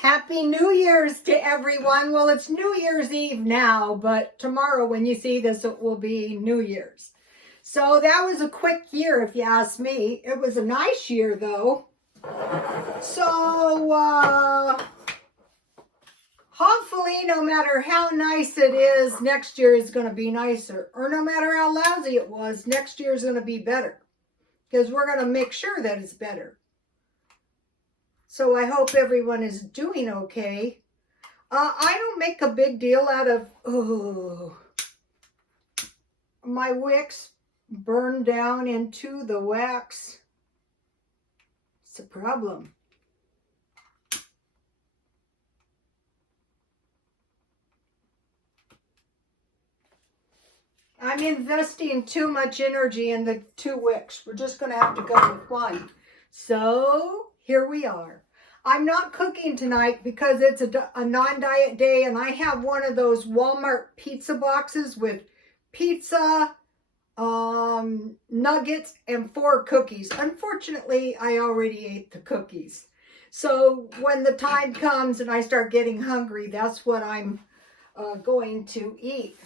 Happy New Year's to everyone. Well, it's New Year's Eve now, but tomorrow when you see this, it will be New Year's. So that was a quick year, if you ask me. It was a nice year, though. So, hopefully, no matter how nice it is, next year is going to be nicer. Or no matter how lousy it was, next year is going to be better. Because we're going to make sure that it's better. So I hope everyone is doing okay. I don't make a big deal out of, my wicks burned down into the wax. It's a problem. I'm investing too much energy in the two wicks. We're just going to have to go with one. So here we are. I'm not cooking tonight because it's a non-diet day, and I have one of those Walmart pizza boxes with pizza, nuggets, and 4 cookies. Unfortunately, I already ate the cookies. So when the time comes and I start getting hungry, that's what I'm going to eat.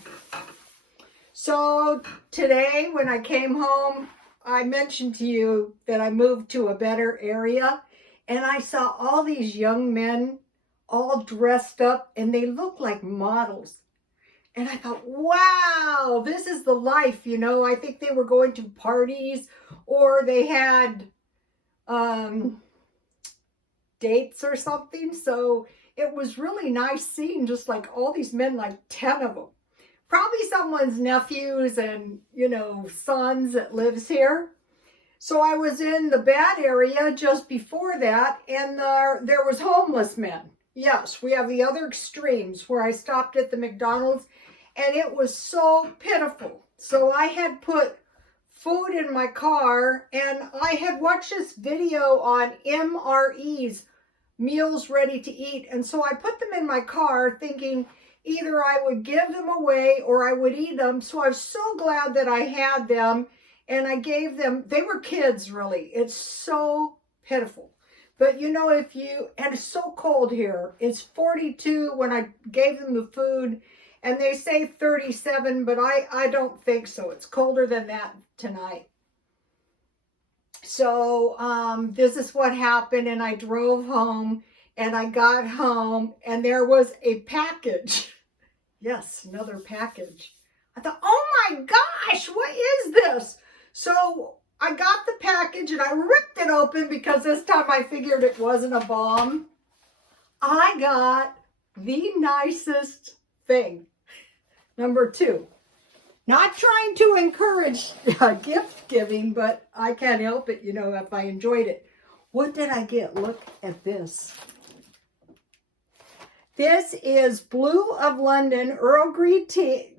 So today when I came home, I mentioned to you that I moved to a better area, and I saw all these young men all dressed up, and they looked like models. And I thought, wow, this is the life, you know. I think they were going to parties, or they had dates or something. So it was really nice seeing just like all these men, like 10 of them. Probably someone's nephews and, you know, sons that lives here. So I was in the bad area just before that, and there was homeless men. Yes, we have the other extremes where I stopped at the McDonald's, and it was so pitiful. So I had put food in my car, and I had watched this video on MRE's, Meals Ready to Eat. And so I put them in my car thinking either I would give them away or I would eat them. So I was so glad that I had them. And I gave them, they were kids really. It's so pitiful. But you know, and it's so cold here. It's 42 when I gave them the food, and they say 37, but I don't think so. It's colder than that tonight. So this is what happened, and I drove home, and I got home, and there was a package. Yes, another package. I thought, oh my gosh, what is this? So I got the package and I ripped it open because this time I figured it wasn't a bomb. I got the nicest thing. Number 2. Not trying to encourage gift giving, but I can't help it, you know, if I enjoyed it. What did I get? Look at this. This is Blue of London Earl Grey tea.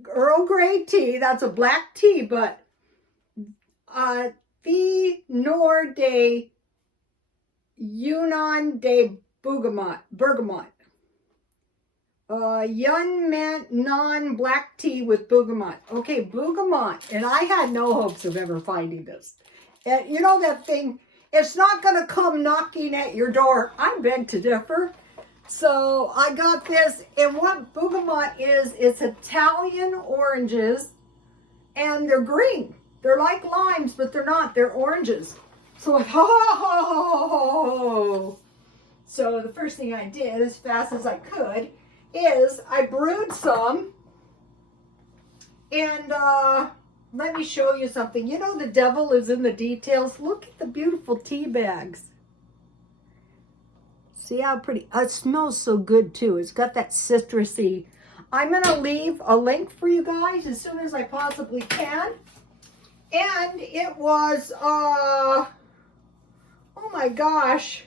That's a black tea, but the Nor de Yunnan de Bergamot. Yunnan non-black tea with bergamot. Okay, bergamot. And I had no hopes of ever finding this. And you know that thing, it's not going to come knocking at your door. I beg to differ. So I got this, and what bergamot is, it's Italian oranges, and they're green. They're like limes, but they're not. They're oranges. So So the first thing I did, as fast as I could, is I brewed some. And let me show you something. You know, the devil is in the details. Look at the beautiful tea bags. See how pretty. It smells so good, too. It's got that citrusy. I'm going to leave a link for you guys as soon as I possibly can. And it was, oh my gosh,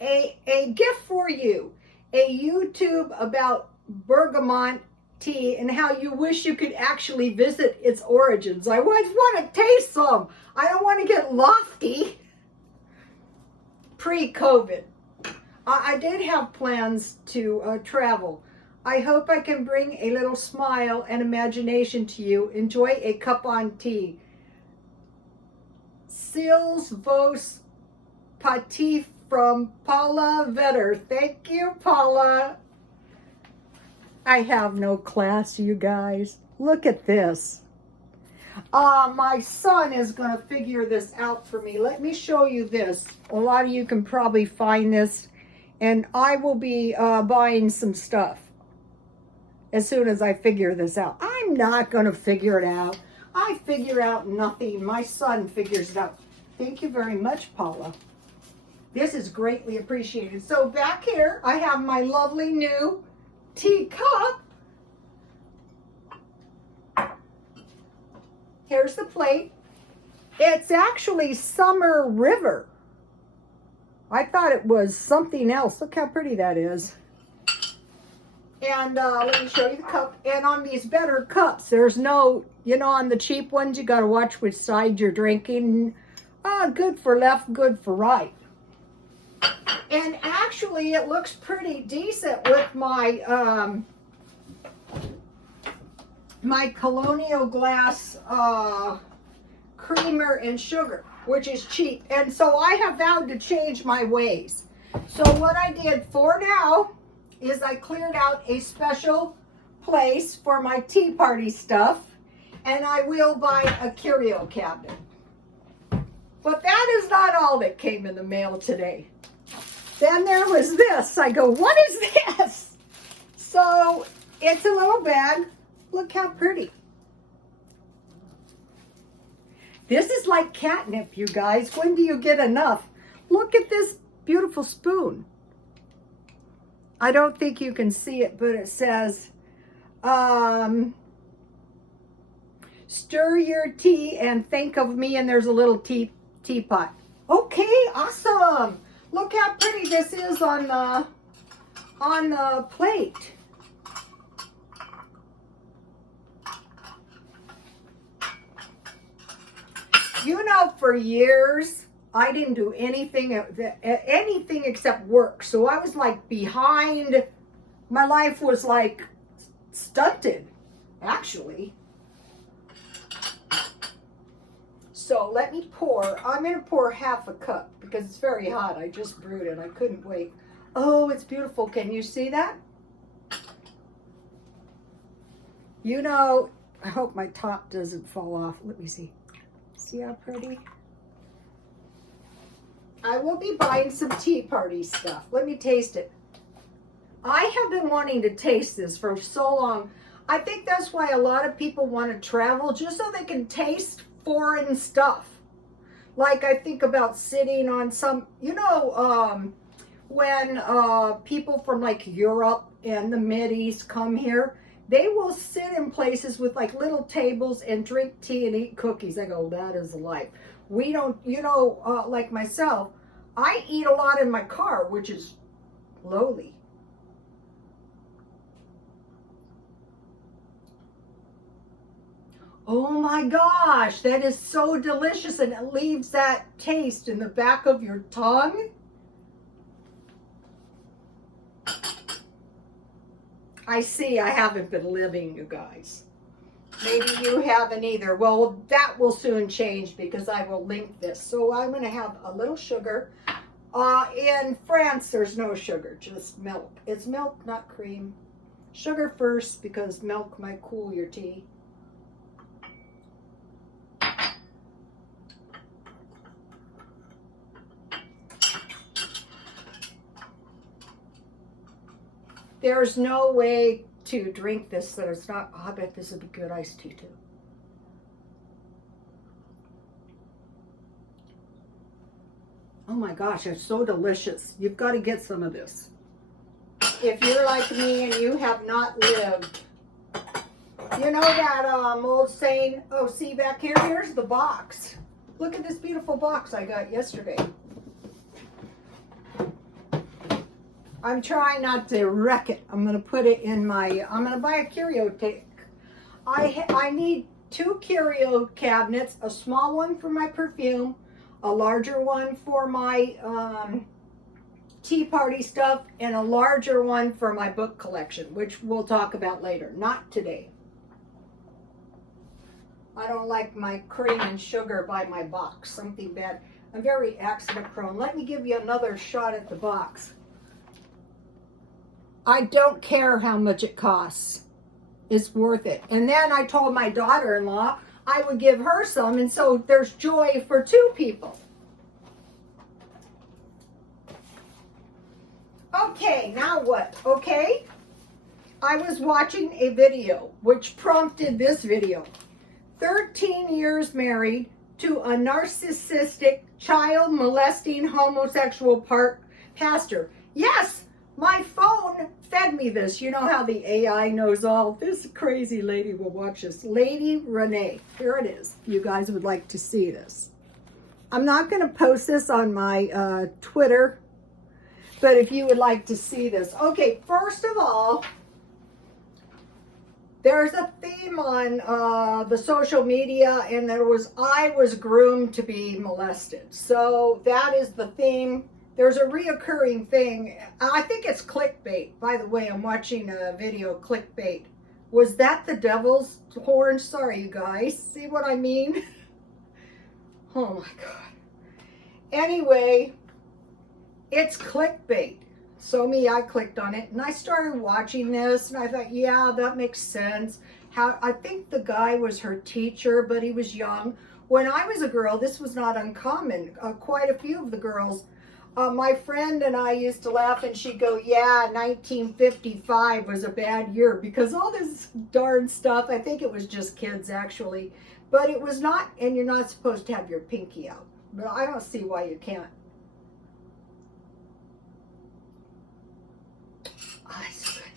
a gift for you. A YouTube about bergamot tea and how you wish you could actually visit its origins. I just want to taste some. I don't want to get lofty. Pre-COVID. I did have plans to travel. I hope I can bring a little smile and imagination to you. Enjoy a cup on tea. Sils vos patif from Paula Vetter. Thank you, Paula. I have no class, you guys. Look at this. My son is going to figure this out for me. Let me show you this. A lot of you can probably find this. And I will be buying some stuff as soon as I figure this out. I'm not going to figure it out. I figure out nothing. My son figures it out. Thank you very much, Paula. This is greatly appreciated. So back here, I have my lovely new teacup. Here's the plate. It's actually Summer River. I thought it was something else. Look how pretty that is. And let me show you the cup. And on these better cups, there's no, you know, on the cheap ones, you got to watch which side you're drinking. Good for left, good for right. And actually, it looks pretty decent with my my colonial glass creamer and sugar, which is cheap. And so I have vowed to change my ways. So what I did for now is I cleared out a special place for my tea party stuff, and I will buy a curio cabinet. But that is not all that came in the mail today. Then there was this. I go, what is this? So it's a little bag. Look how pretty. This is like catnip, you guys. When do you get enough? Look at this beautiful spoon. I don't think you can see it, but it says, stir your tea and think of me, and there's a little teapot. Okay, awesome. Look how pretty this is on the plate. You know, for years, I didn't do anything except work. So I was like behind. My life was like stunted, actually. So let me pour. I'm going to pour half a cup because it's very hot. I just brewed it. I couldn't wait. Oh, it's beautiful. Can you see that? You know, I hope my top doesn't fall off. Let me see. See how pretty? I will be buying some tea party stuff. Let me taste it. I have been wanting to taste this for so long. I think that's why a lot of people want to travel, just so they can taste foreign stuff. Like I think about sitting on some, you know, when people from like Europe and the Mideast come here, they will sit in places with like little tables and drink tea and eat cookies. I go, that is life. We don't, you know, like myself, I eat a lot in my car, which is lowly. Oh my gosh, that is so delicious, and it leaves that taste in the back of your tongue. I see I haven't been living, you guys. Maybe you haven't either. Well, that will soon change because I will link this. So I'm going to have a little sugar. In France, there's no sugar, just milk. It's milk, not cream. Sugar first because milk might cool your tea. There's no way to drink this that it's not, oh, I bet this would be good iced tea too. Oh my gosh, it's so delicious. You've got to get some of this. If you're like me and you have not lived, you know that old saying, oh, see back here, here's the box. Look at this beautiful box I got yesterday. I'm trying not to wreck it. I'm going to put it in my, I'm going to buy a curio tank. I need 2 curio cabinets, a small one for my perfume, a larger one for my tea party stuff, and a larger one for my book collection, which we'll talk about later, not today. I don't like my cream and sugar by my box, something bad. I'm very accident prone. Let me give you another shot at the box. I don't care how much it costs. It's worth it. And then I told my daughter-in-law I would give her some, and so there's joy for two people. Okay, now what? Okay, I was watching a video which prompted this video. 13 years married to a narcissistic, child molesting, homosexual pastor. Yes, my phone fed me this. You know how the AI knows all? This crazy lady will watch this. Lady Renee. Here it is. You guys would like to see this. I'm not going to post this on my Twitter, but if you would like to see this. Okay, first of all, there's a theme on the social media, and I was groomed to be molested. So that is the theme. There's a reoccurring thing. I think it's clickbait. By the way, I'm watching a video, clickbait. Was that the devil's horn? Sorry, you guys. See what I mean? Oh my God. Anyway, it's clickbait. So I clicked on it and I started watching this and I thought, yeah, that makes sense. I think the guy was her teacher, but he was young. When I was a girl, this was not uncommon. Quite a few of the girls, my friend and I used to laugh and she'd go, yeah, 1955 was a bad year because all this darn stuff, I think it was just kids actually, but it was not, and you're not supposed to have your pinky out. But I don't see why you can't.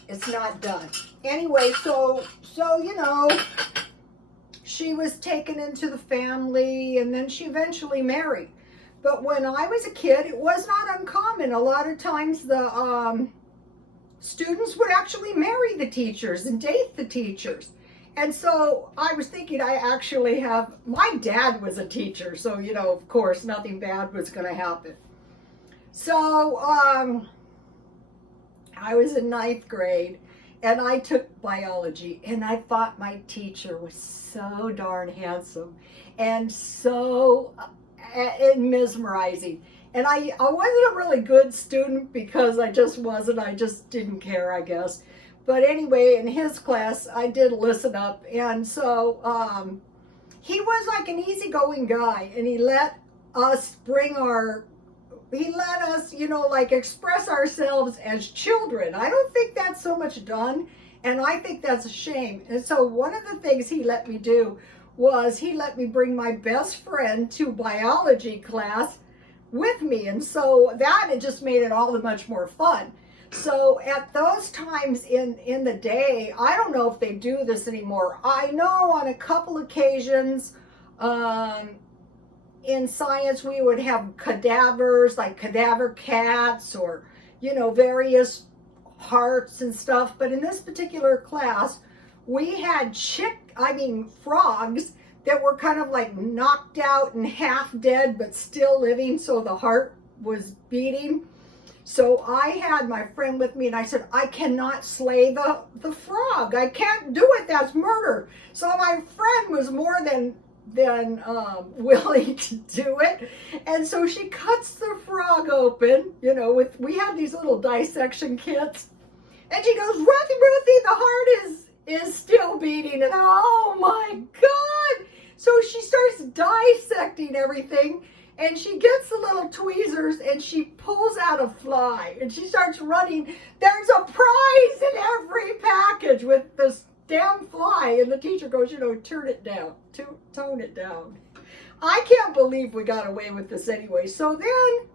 It's not done. Anyway, so you know, she was taken into the family and then she eventually married. But when I was a kid, it was not uncommon. A lot of times the students would actually marry the teachers and date the teachers. And so I was thinking, my dad was a teacher, so, you know, of course, nothing bad was going to happen. So, I was in 9th grade and I took biology and I thought my teacher was so darn handsome and so mesmerizing. And I wasn't a really good student because I just didn't care, I guess. But anyway, in his class, I did listen up. And so he was like an easygoing guy and he let us you know, like express ourselves as children. I don't think that's so much done, and I think that's a shame. And so one of the things he let me do was he let me bring my best friend to biology class with me. And so it just made it all the much more fun. So at those times in the day, I don't know if they do this anymore. I know on a couple occasions, in science, we would have cadavers, like cadaver cats or, you know, various hearts and stuff. But in this particular class, we had frogs that were kind of like knocked out and half dead, but still living. So the heart was beating. So I had my friend with me and I said, I cannot slay the frog. I can't do it. That's murder. So my friend was more than willing to do it, and so she cuts the frog open, you know, we have these little dissection kits, and she goes, Ruthie, the heart is still beating, and oh my God. So she starts dissecting everything, and she gets the little tweezers and she pulls out a fly and she starts running. There's a prize in every package with this damn fly, and the teacher goes, you know, tone it down. I can't believe we got away with this anyway. So then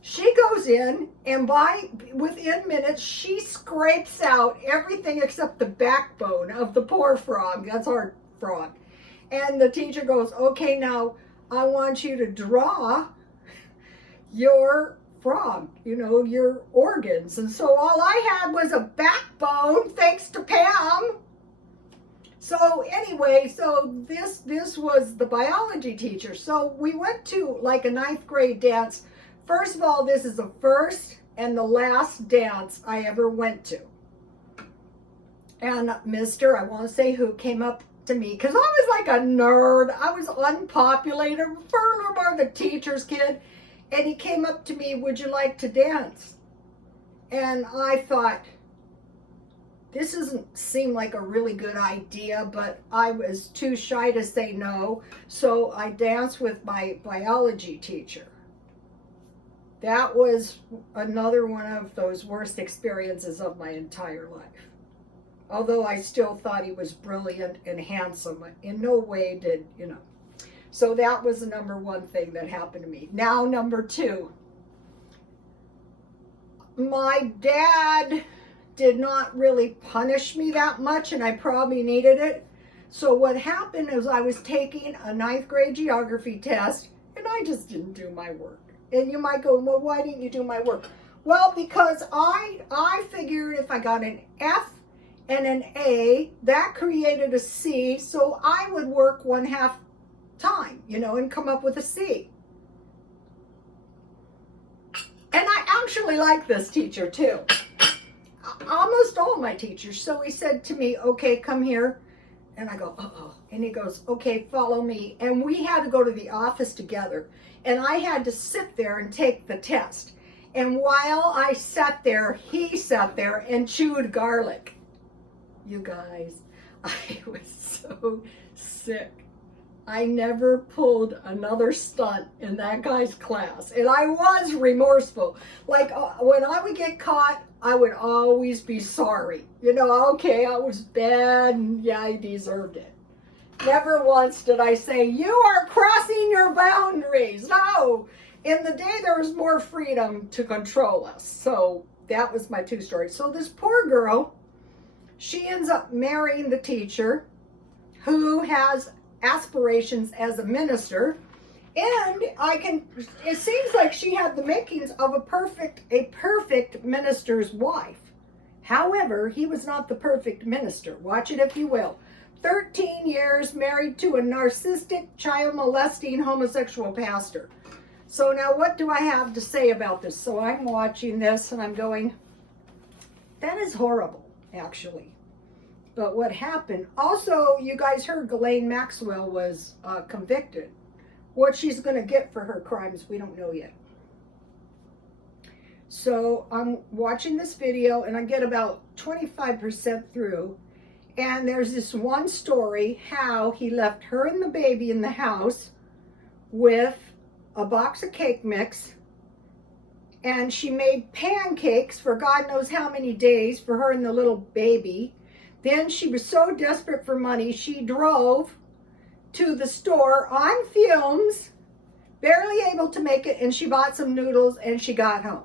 she goes in, and within minutes she scrapes out everything except the backbone of the poor frog. That's our frog. And the teacher goes, okay, now I want you to draw your frog, you know, your organs. And so all I had was a backbone, thanks to Pam. So anyway, so this was the biology teacher. So we went to like a 9th grade dance. First of all, this is the first and the last dance I ever went to. And I won't say who, came up to me because I was like a nerd. I was unpopular, furthermore, the teacher's kid. And he came up to me, would you like to dance? And I thought, this doesn't seem like a really good idea, but I was too shy to say no. So I danced with my biology teacher. That was another one of those worst experiences of my entire life. Although I still thought he was brilliant and handsome, in no way did, you know. So that was the number one thing that happened to me. Now, number two. My dad did not really punish me that much, and I probably needed it. So what happened is I was taking a 9th grade geography test, and I just didn't do my work. And you might go, well, why didn't you do my work? Well, because I figured if I got an F and an A, that created a C, so I would work 1/2 time, you know, and come up with a C. And I actually like this teacher too. Almost all my teachers. So he said to me, okay, come here. And I go, uh-oh. And he goes, okay, follow me. And we had to go to the office together. And I had to sit there and take the test. And while I sat there, he sat there and chewed garlic. You guys, I was so sick. I never pulled another stunt in that guy's class. And I was remorseful. Like when I would get caught, I would always be sorry. You know, okay, I was bad and yeah, I deserved it. Never once did I say, you are crossing your boundaries. No, in the day there was more freedom to control us. So that was my 2 stories. So this poor girl, she ends up marrying the teacher who has aspirations as a minister. And it seems like she had the makings of a perfect minister's wife. However, he was not the perfect minister. Watch it if you will. 13 years married to a narcissistic, child molesting, homosexual pastor. So now what do I have to say about this? So I'm watching this and I'm going, that is horrible, actually. But what happened, also, you guys heard Ghislaine Maxwell was convicted. What she's going to get for her crimes, we don't know yet. So I'm watching this video and I get about 25% through. And there's this one story how he left her and the baby in the house with a box of cake mix. And she made pancakes for God knows how many days for her and the little baby. Then she was so desperate for money, she drove to the store on fumes, barely able to make it, and she bought some noodles and she got home.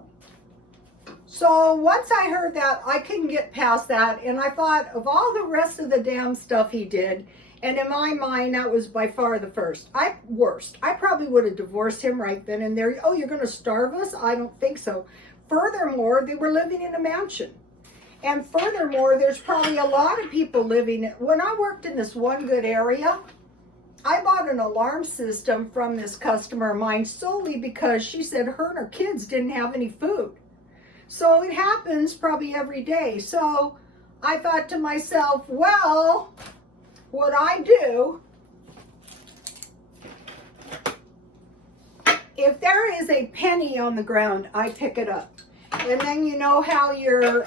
So once I heard that, I couldn't get past that, and I thought of all the rest of the damn stuff he did, and in my mind, that was by far the worst. I probably would have divorced him right then and there. Oh, you're going to starve us? I don't think so. Furthermore, they were living in a mansion. And furthermore, there's probably a lot of people living. When I worked in this one good area, I bought an alarm system from this customer of mine solely because she said her and her kids didn't have any food. So it happens probably every day. So I thought to myself, well, what I do, if there is a penny on the ground, I pick it up. And then you know how your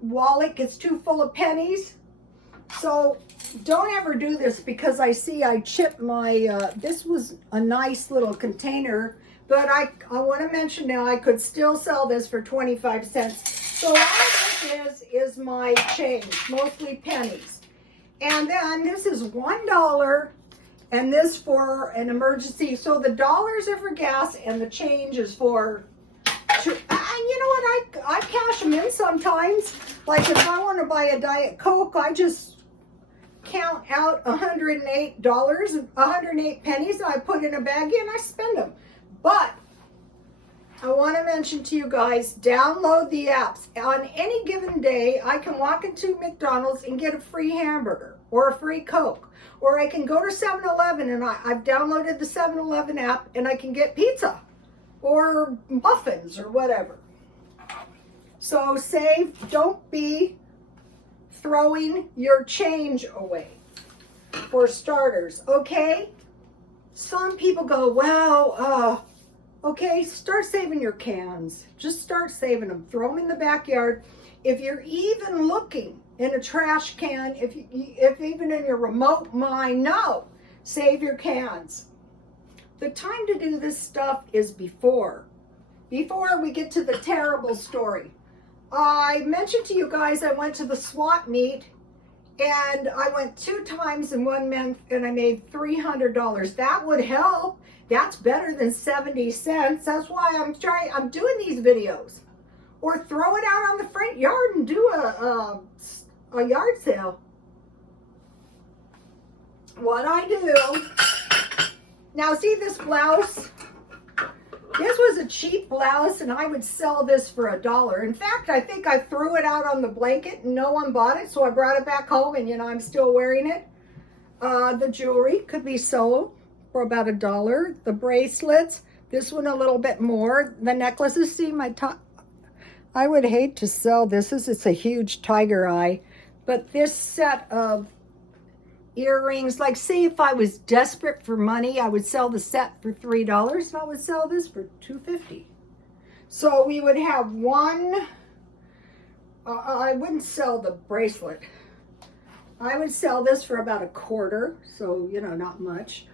wallet gets too full of pennies? So don't ever do this because I see I chipped my, this was a nice little container, but I want to mention now I could still sell this for 25 cents. So all this is my change, mostly pennies. And then this is $1 and this for an emergency. So the dollars are for gas and the change is for, you know what, I cash them in sometimes. Like if I want to buy a Diet Coke, I just count out $108, 108 pennies, and I put in a baggie and I spend them. But I want to mention to you guys, download the apps. On any given day, I can walk into McDonald's and get a free hamburger or a free Coke. Or I can go to 7-Eleven and I've downloaded the 7-Eleven app and I can get pizza or muffins or whatever. So save, don't be throwing your change away, for starters, okay? Some people go, well, okay, start saving your cans. Just start saving them. Throw them in the backyard. If you're even looking in a trash can, if even in your remote mind, no, save your cans. The time to do this stuff is before we get to the terrible story. I mentioned to you guys I went to the swap meet, and I went 2 times in 1 month, and I made $300. That would help. That's better than 70 cents. That's why I'm doing these videos. Or throw it out on the front yard and do a yard sale. What I do, now see this blouse? This was a cheap blouse, and I would sell this for $1. In fact, I think I threw it out on the blanket and no one bought it, so I brought it back home, and I'm still wearing it. The jewelry could be sold for about $1. The bracelets, this one a little bit more. The necklaces, see my top. I would hate to sell this. It's a huge tiger eye, but this set of earrings, like say if I was desperate for money, I would sell the set for $3 and I would sell this for $2.50. So we would have one, I wouldn't sell the bracelet. I would sell this for about $0.25, so not much.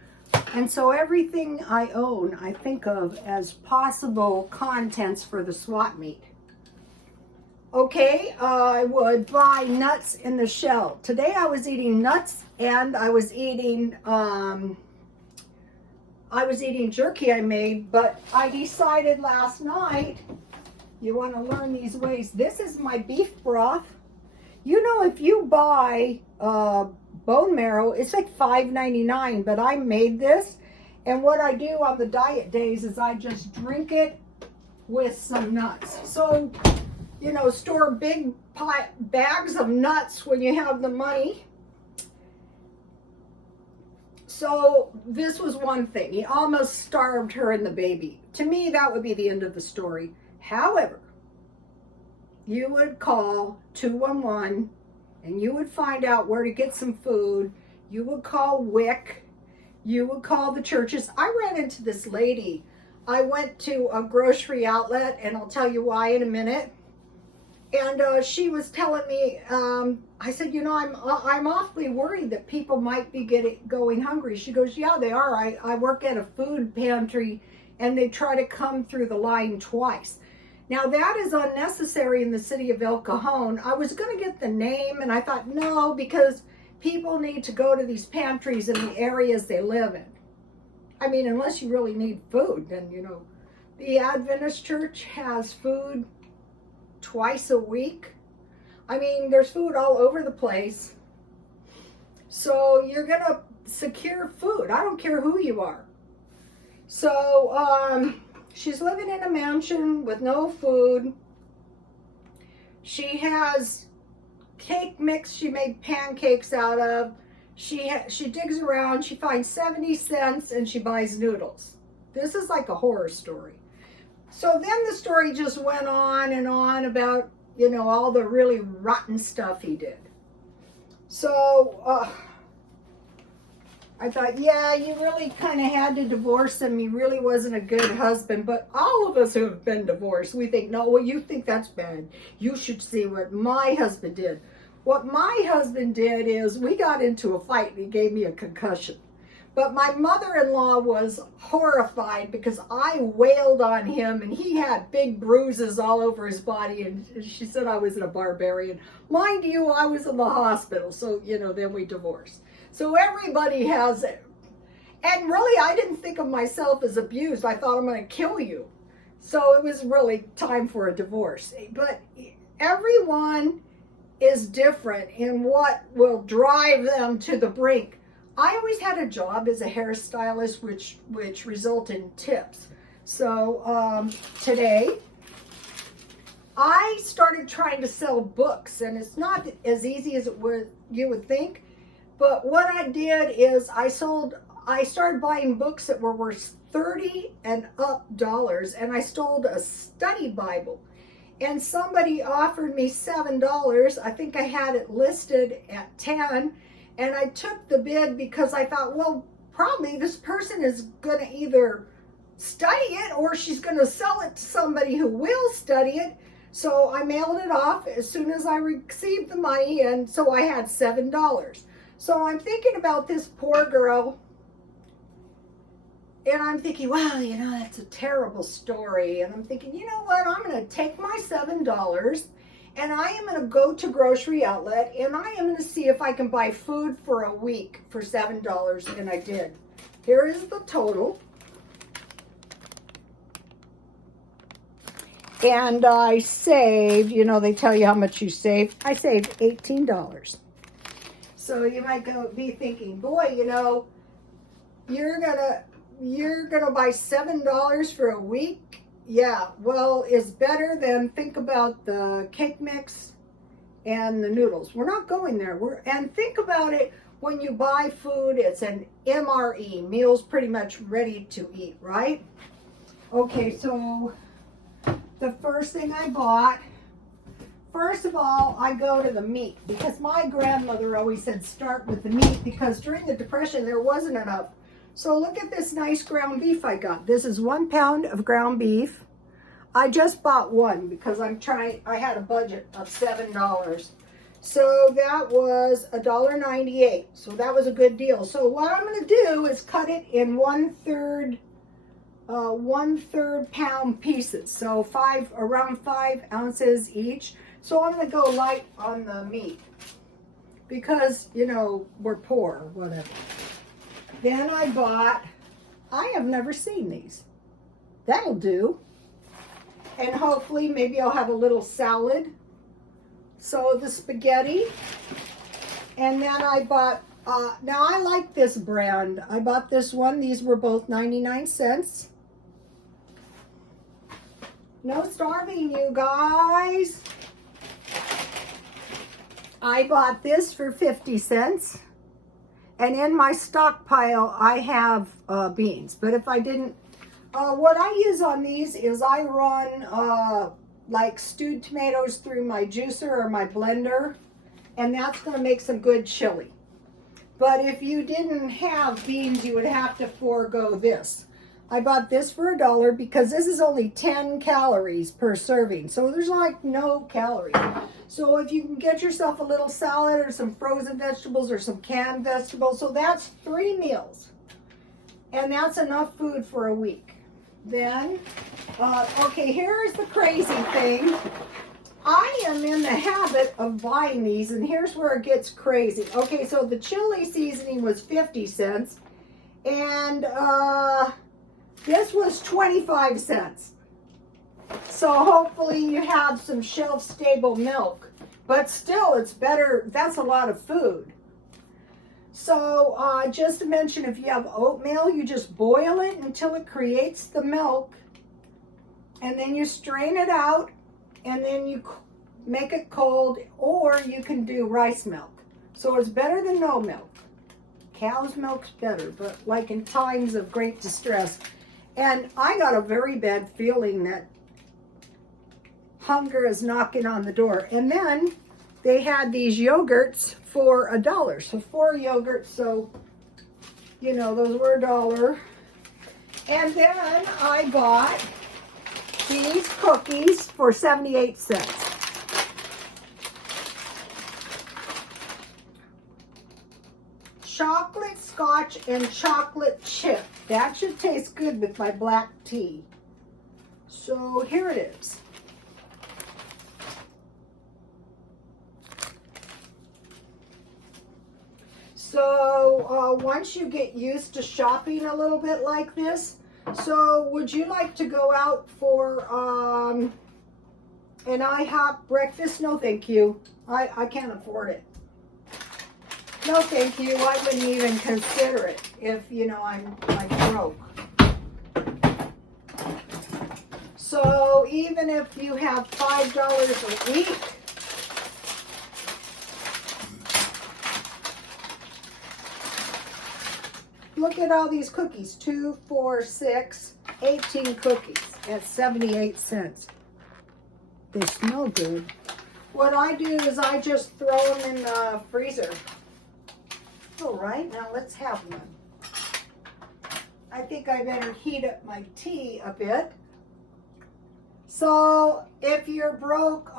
And so everything I own, I think of as possible contents for the swap meet. Okay, I would buy nuts in the shell. Today I was eating nuts, and I was eating jerky I made, but I decided last night, you want to learn these ways. This is my beef broth. If you buy bone marrow, it's like $5.99, but I made this, and what I do on the diet days is I just drink it with some nuts. So store big bags of nuts when you have the money. So this was one thing. He almost starved her and the baby. To me, that would be the end of the story. However, you would call 211 and you would find out where to get some food. You would call WIC. You would call the churches. I ran into this lady. I went to a grocery outlet, and I'll tell you why in a minute. And she was telling me, I said, I'm awfully worried that people might be going hungry. She goes, yeah, they are. I work at a food pantry, and they try to come through the line twice. Now, that is unnecessary in the city of El Cajon. I was going to get the name, and I thought, no, because people need to go to these pantries in the areas they live in. I mean, unless you really need food, then, the Adventist church has food twice a week. I mean, there's food all over the place. So you're going to secure food. I don't care who you are. So she's living in a mansion with no food. She has cake mix she made pancakes out of. She digs around. She finds 70 cents and she buys noodles. This is like a horror story. So then the story just went on and on about, all the really rotten stuff he did. So I thought, yeah, you really kind of had to divorce him. He really wasn't a good husband. But all of us who have been divorced, we think, no, well, you think that's bad. You should see what my husband did. What my husband did is we got into a fight and he gave me a concussion. But my mother-in-law was horrified because I wailed on him and he had big bruises all over his body, and she said I was a barbarian. Mind you, I was in the hospital, so, then we divorced. So everybody has it. And really, I didn't think of myself as abused. I thought, I'm going to kill you. So it was really time for a divorce. But everyone is different in what will drive them to the brink. I always had a job as a hairstylist, which resulted in tips. So today, I started trying to sell books, and it's not as easy as you would think. But what I did is I started buying books that were worth $30 and up, and I sold a study Bible. and somebody offered me $7. I think I had it listed at 10, and I took the bid because I thought, well, probably this person is going to either study it or she's going to sell it to somebody who will study it. So I mailed it off as soon as I received the money, and so I had $7. So I'm thinking about this poor girl, and I'm thinking, wow, you know, that's a terrible story. And I'm thinking, you know what, I'm going to take my $7 and I am going to go to Grocery Outlet and I am going to see if I can buy food for a week for $7, and I did. Here is the total. And I saved, you know, they tell you how much you save. I saved $18. So you might be thinking, boy, you know, you're gonna buy $7 for a week? Yeah, well, it's better than, think about the cake mix and the noodles. We're not going there. And think about it, when you buy food, it's an MRE, meals pretty much ready to eat, right? Okay, so the first thing I bought, first of all, I go to the meat, because my grandmother always said start with the meat, because during the Depression there wasn't enough. So look at this nice ground beef I got. This is 1 pound of ground beef. I just bought one because I had a budget of $7. So that was $1.98. So that was a good deal. So what I'm going to do is cut it in 1/3 pound pieces. So around 5 ounces each. So I'm going to go light on the meat because, you know, we're poor or whatever. Then I have never seen these. That'll do. And hopefully maybe I'll have a little salad. So the spaghetti. And then I bought, now I like this brand. I bought this one. These were both 99 cents. No starving, you guys. I bought this for 50 cents. And in my stockpile, I have beans. But if I didn't, what I use on these is I run like stewed tomatoes through my juicer or my blender. And that's going to make some good chili. But if you didn't have beans, you would have to forego this. I bought this for $1 because this is only 10 calories per serving. So there's like no calories. So if you can get yourself a little salad or some frozen vegetables or some canned vegetables, so that's 3 meals. And that's enough food for a week. Then, okay, here's the crazy thing. I am in the habit of buying these, and here's where it gets crazy. Okay, so the chili seasoning was 50 cents, and this was 25 cents. So hopefully you have some shelf-stable milk, but still it's better. That's a lot of food. So just to mention, if you have oatmeal, you just boil it until it creates the milk, and then you strain it out, and then you make it cold, or you can do rice milk. So it's better than no milk. Cow's milk's better, but like in times of great distress. And I got a very bad feeling that hunger is knocking on the door. And then they had these yogurts for $1. So 4 yogurts, so, you know, those were $1. And then I bought these cookies for 78 cents. Chocolate scotch and chocolate chip. That should taste good with my black tea. So here it is. So once you get used to shopping a little bit like this, so would you like to go out for an IHOP breakfast? No, thank you. I can't afford it. No, thank you. I wouldn't even consider it if, you know, I'm like broke. So even if you have $5 a week, look at all these cookies. 2, 4, 6, 18 cookies at 78 cents. they smell good. What I do is I just throw them in the freezer. All right, now let's have one. I think I better heat up my tea a bit. So if you're broke,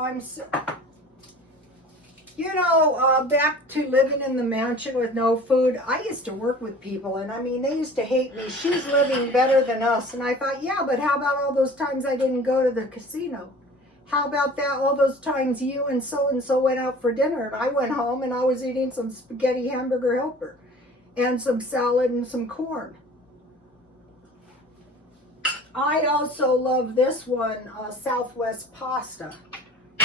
back to living in the mansion with no food. I used to work with people, and I mean, they used to hate me. She's living better than us. And I thought, yeah, but how about all those times I didn't go to the casino? How about that? All those times you and so went out for dinner, and I went home and I was eating some spaghetti hamburger helper and some salad and some corn. I also love this one, Southwest pasta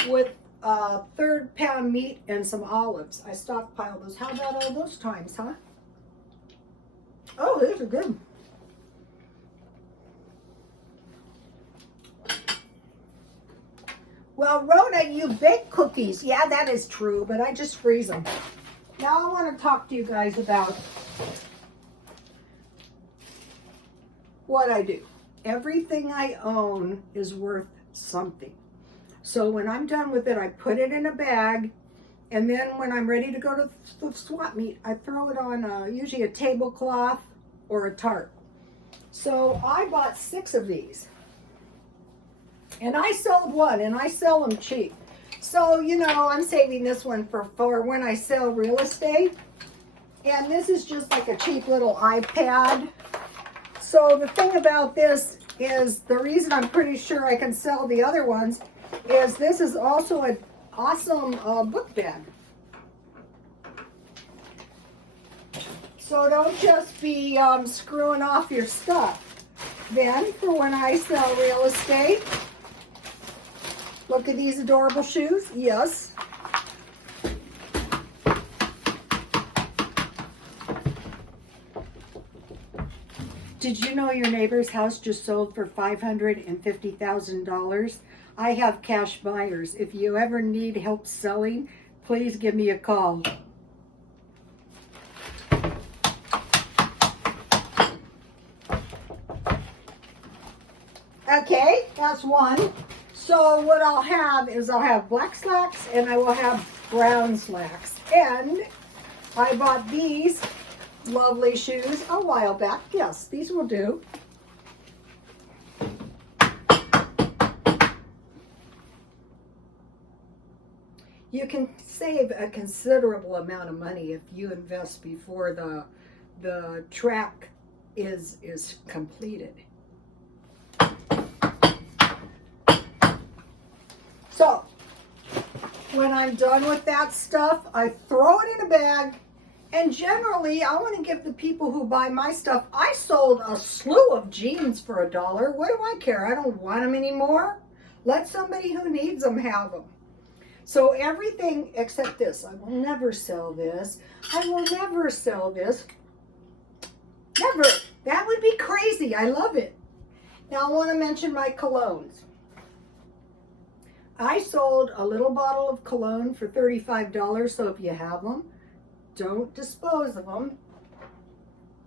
with 3rd pound meat and some olives. I stockpiled those. How about all those times, huh? Oh, these are good. Well, Rhoda, you bake cookies. Yeah, that is true, but I just freeze them. Now I want to talk to you guys about what I do. Everything I own is worth something. So when I'm done with it, I put it in a bag, and then when I'm ready to go to the swap meet, I throw it on usually a tablecloth or a tarp. So I bought 6 of these. And I sold one, and I sell them cheap. So, I'm saving this one for when I sell real estate. And this is just like a cheap little iPad. So the thing about this is, the reason I'm pretty sure I can sell the other ones is this is also an awesome book bag. So don't just be screwing off your stuff. Then, for when I sell real estate, look at these adorable shoes. Yes. Did you know your neighbor's house just sold for $550,000? I have cash buyers. If you ever need help selling, please give me a call. Okay, that's one. So what I'll have is I'll have black slacks and I will have brown slacks. And I bought these lovely shoes a while back. Yes, these will do. You can save a considerable amount of money if you invest before the track is completed. So, when I'm done with that stuff, I throw it in a bag, and generally, I want to give the people who buy my stuff. I sold a slew of jeans for $1. What do I care? I don't want them anymore. Let somebody who needs them have them. So everything except this. I will never sell this. I will never sell this. Never. That would be crazy. I love it. Now I want to mention my colognes. I sold a little bottle of cologne for $35, so if you have them, don't dispose of them.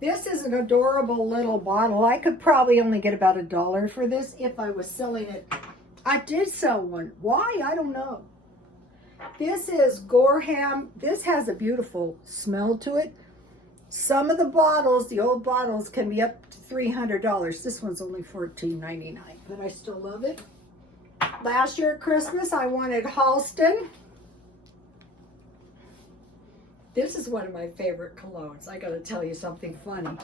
This is an adorable little bottle. I could probably only get about $1 for this if I was selling it. I did sell one. Why? I don't know. This is Gorham. This has a beautiful smell to it. Some of the bottles, the old bottles, can be up to $300. This one's only $14.99, but I still love it. Last year at Christmas, I wanted Halston. This is one of my favorite colognes. I gotta tell you something funny.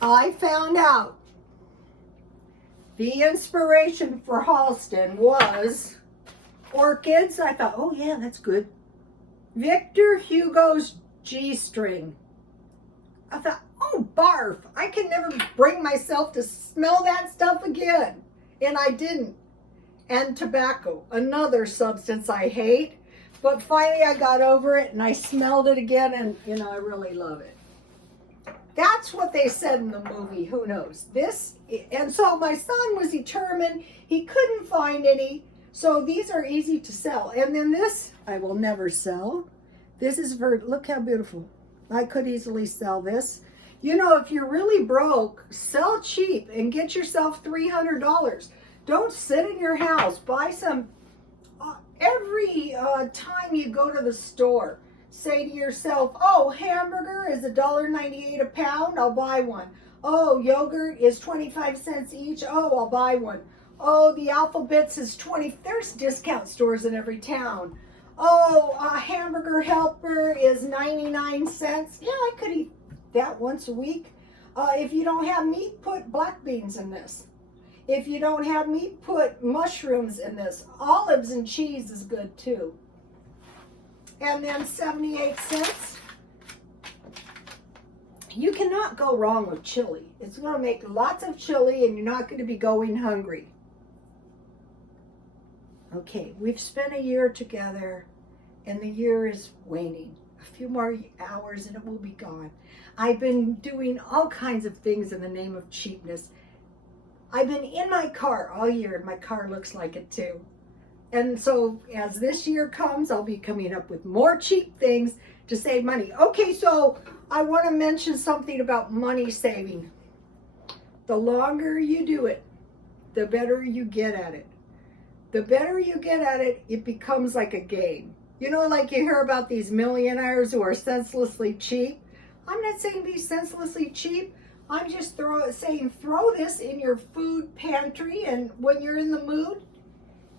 I found out the inspiration for Halston was orchids. I thought, oh yeah, that's good. Victor Hugo's G-string. I thought, oh barf, I can never bring myself to smell that stuff again. And I didn't. And tobacco, another substance I hate. But finally I got over it and I smelled it again, and I really love it. That's what they said in the movie, who knows. And so my son was determined, he couldn't find any, so these are easy to sell. And then this, I will never sell. This is look how beautiful. I could easily sell this. If you're really broke, sell cheap and get yourself $300. Don't sit in your house. Buy some Every time you go to the store, say to yourself, oh, hamburger is $1.98 a pound, I'll buy one. Oh, yogurt is 25 cents each, oh, I'll buy one. Oh, the Alphabets is 20, there's discount stores in every town. Oh, a hamburger helper is 99 cents. Yeah, I could eat that once a week. If you don't have meat, put black beans in this. If you don't have meat, put mushrooms in this. Olives and cheese is good too. And then 78 cents. You cannot go wrong with chili. It's going to make lots of chili and you're not going to be going hungry. Okay, we've spent a year together and the year is waning. A few more hours and it will be gone. I've been doing all kinds of things in the name of cheapness. I've been in my car all year and my car looks like it too. And so as this year comes, I'll be coming up with more cheap things to save money. Okay, so I want to mention something about money saving. The longer you do it, the better you get at it. The better you get at it, it becomes like a game. You know, like you hear about these millionaires who are senselessly cheap. I'm not saying be senselessly cheap. I'm just saying throw this in your food pantry, and when you're in the mood,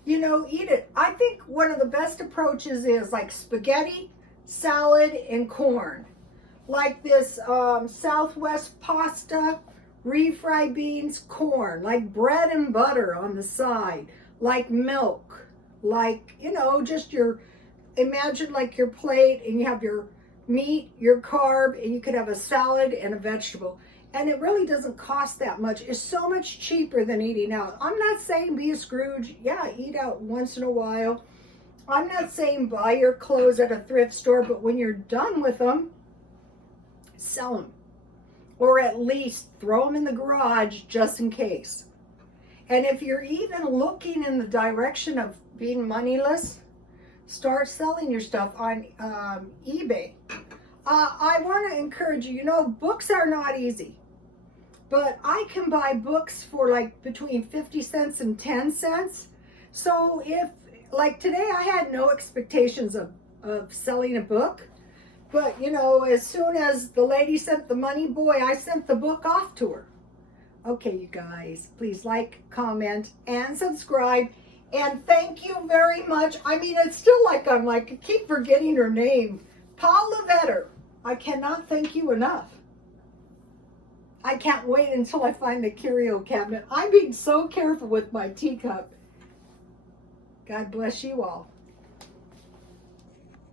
you know, eat it. I think one of the best approaches is like spaghetti, salad, and corn. Like this Southwest pasta, refried beans, corn, like bread and butter on the side, like milk, like, you know, just imagine like your plate and you have your meat, your carb, and you could have a salad and a vegetable. And it really doesn't cost that much. It's so much cheaper than eating out. I'm not saying be a Scrooge. Yeah, eat out once in a while. I'm not saying buy your clothes at a thrift store, but when you're done with them, sell them. Or at least throw them in the garage just in case. And if you're even looking in the direction of being moneyless, start selling your stuff on eBay. I want to encourage you, you know, books are not easy, but I can buy books for like between 50 cents and 10 cents. So if, like today, I had no expectations of selling a book, but you know, as soon as the lady sent the money, boy, I sent the book off to her. Okay, you guys, please like, comment, and subscribe. And thank you very much. I mean, it's still like I keep forgetting her name. Paula. I cannot thank you enough. I can't wait until I find the curio cabinet. I'm being so careful with my teacup. God bless you all.